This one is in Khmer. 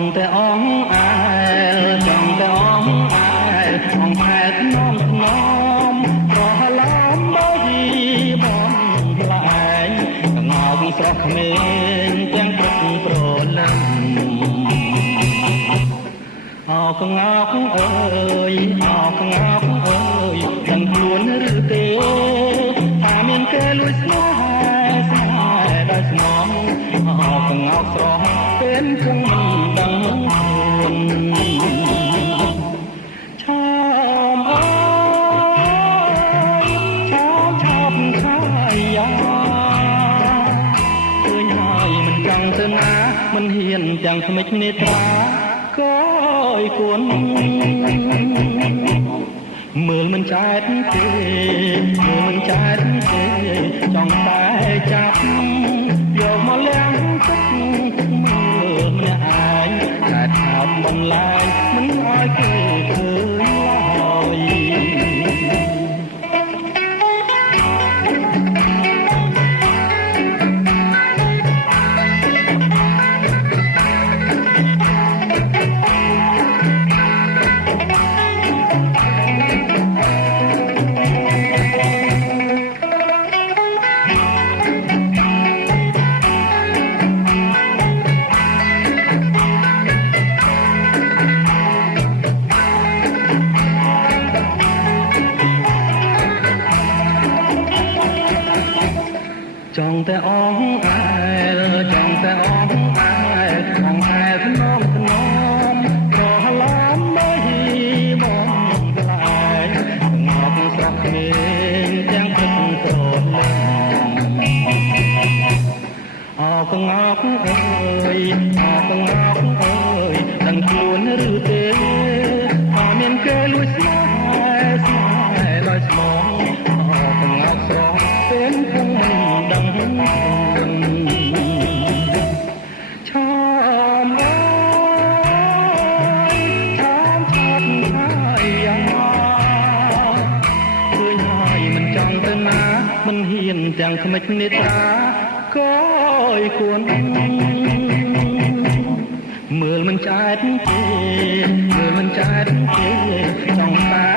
ង់តែអងអាយចង់តែអងអាយអងខែថ្នមថ្នមរហឡំបីបងផ្លែងងោកស្រស់ក្មេងទាំងព្រឹកប្រលឹមអោកងោកអើយអោកងោកអើយដឹងខ្លួនឬទេថាមានគេលួចស្នេហ៍ស្នេហ៍ដោយស្មងអោកងោកស្រស់เป็นคงមិនដឹងខ្លួនឆោមអើយឆោមឆោមឆាយាឃើញហើយមិនចង់ទៅណាមិនហ៊ានទាំងថ្មិចនេត្រាក៏ឲ្យគួនមើលមិនចែកទេមើលមិនចែកទេចង់តែចាប់យកមកលាងទឹកមើលម្នាក់ឯងតែថាបំលែងមិនឲ្យគេឃើញឡើយចង់តែអងអាយចង់តែអងអាយអងអាយថ្នមថ្នមក៏ហឡំបីបងផ្លែងងប់ស្រស់ក្មេងទាំងព្រឹកប្រលឹមអោកងប់អើយអោកងប់អើយដឹងខ្លួនឬទេថាមានគេលួចស្នេហ៍ស្នេហ៍ដោយស្មងអោកងប់ស្រស់เป็นคงមិនដឹងឆោមអើយឆោមឆោមហើយយ៉ាឃើញហើយមិនចង់ទៅណាមិនហ៊ានទាំងថ្មិចនេត្រាក៏ឲ្យគួនមើលមិនចែកទេមើលមិនចែកទេចង់តែ